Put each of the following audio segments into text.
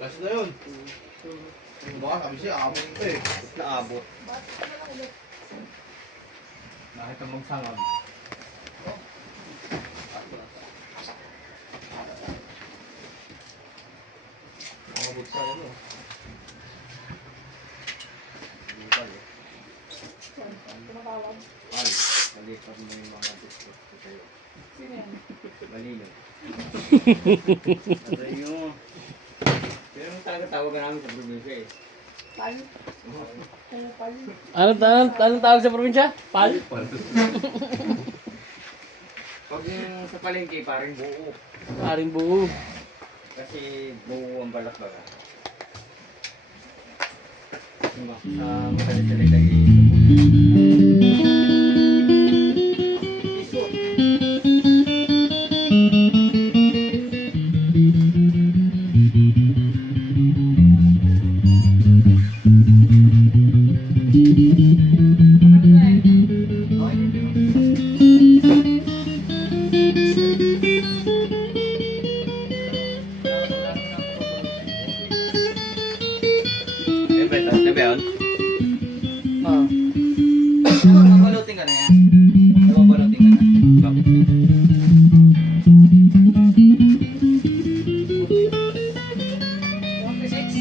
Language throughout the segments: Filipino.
Last na yun. Baka sabi siya, abot pa eh. Naabot. Nakita mong sangag. Abot sa yun oh. Tumatawag. Ay, nalipat mo yung mga discos ko sa'yo. Sino yan? Malino. Ano yun? Pero mo talaga tawagan namin sa probinsya eh. Pal? Kaya pal? Anong tawag sa probinsya? Pal? Pag yung sa palengke, parang buo. Paring buo. Kasi buo ang balak baga. Sa makalit-salita Ah. Babalutin ka na yan. Babalutin ka na. Bakit? 26?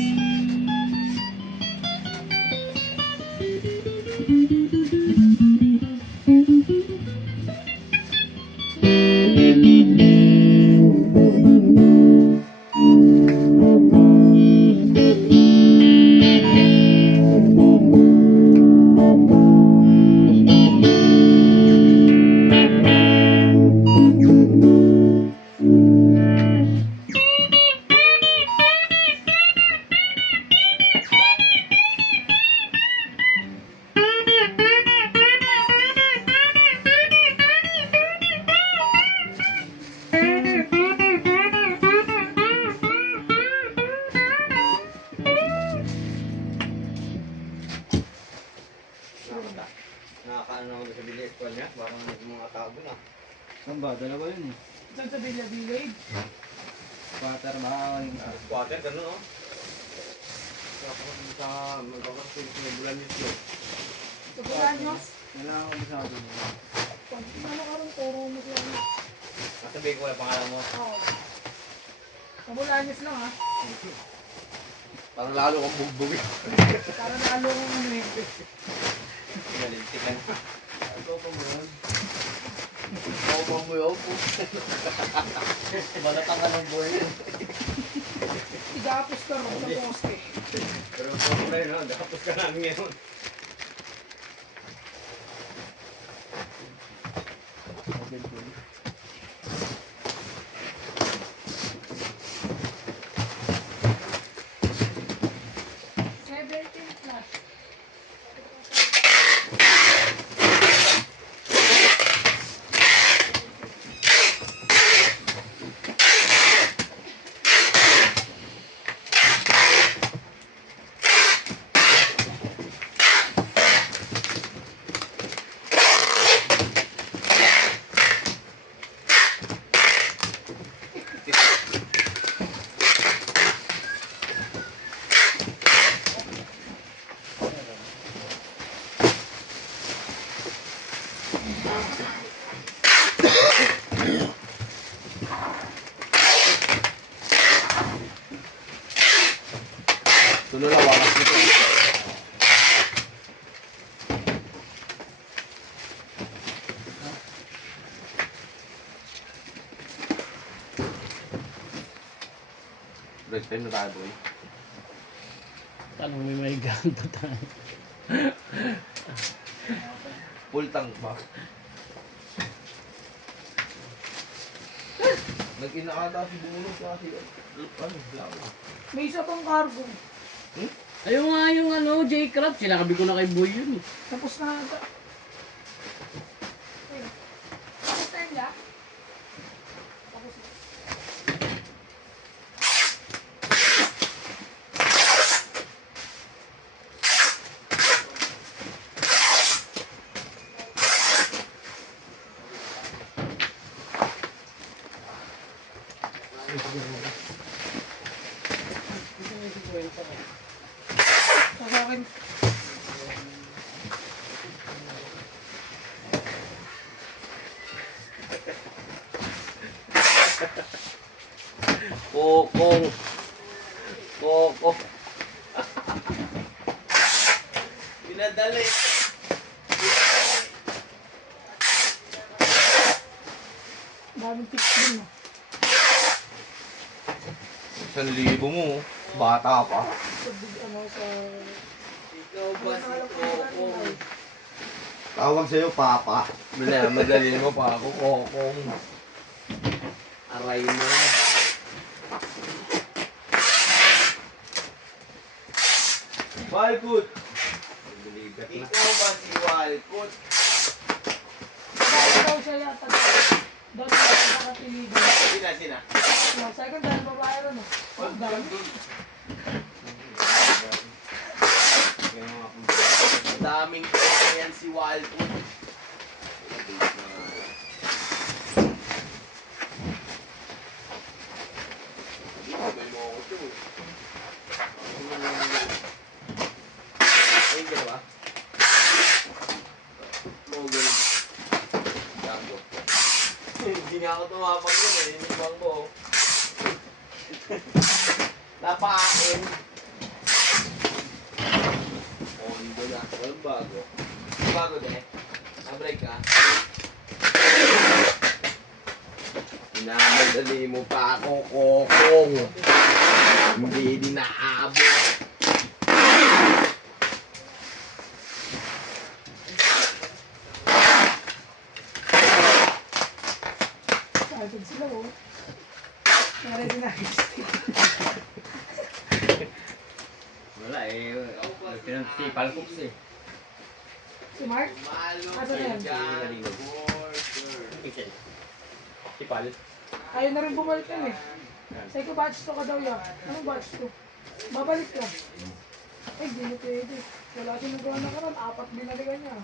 Nakakaano ako sa bilis ko niya. Parang mga tao doon ah. Saan ba? Dalawa yun eh. Saan sa Villa Village? Water ba? Squatter, gano'n oh. Sa magkakasin sa bulan nito. Sa Bulaños? Kailangan ko sa atin. Ano ka rin turo mo siya? Masabi ko wala pangalan mo. Oo. Sa Bulaños lang ha. Parang lalo kang bugbog eh. Para lalo kong ano eh. Pinalintikan. Ito pa mo yun. Ito pa mo yun. Malatang ka ng boy. Igapos ka rin sa poste. Pero kung wala yun, gapos ka namin ngayon. Tululawangas nito. Break time na tayo, boy. Tanong may ganto tayo. Full tank ba? Nag-inaata si Bumulong kasi ano, lalo. May isa pang cargo. Ayun nga yung ano, J-Crab. Sinabi ko na kay Boy yun eh. Tapos na ata. Ayun. Tapos na yun la? Tapos na. Kokong. Koko. Pinadali. Daming tips din, ah. 1,000 mo. Bata pa. Sa ano, sa... Ikaw ba si Kokong? Tawag sa'yo, Papa. Minamadali mo pa ako, Kokong. Aray mo. Walcott. Believe it na. Ikaw ba si Walcott? Dahil daw siya yata. Doon na siya nakatiligan. Sina? Yung second, dahil babae ron, ah. Ang dami. Daming yan si Walcott. Sabay mo ako ito. Ayun ka na ba? Mogul. Gago. Hindi nga ako tumapag yun eh. Inibang ko. Napain. Ondo na. Walang bago. Bago din. Na-break ka. Inamadali mo pa ako, Kokong. Hindi din naabot. Excited sila, oh. Nare din nakis. Wala eh. Pinag-tipal ko eh. Si Mark? Malo Asa na yan? Tipal? Ayaw na rin bumalik yan, eh. Sabi ko, batch to ka daw yan. Anong batch to? Babalik ka. Ay, di na pwede. Wala siya nagawa na karon, 4 binalikan niya.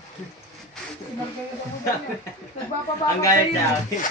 Sinarga niya sa mga niya. Nagpapabakot Ang galit sa'yo. sa akin.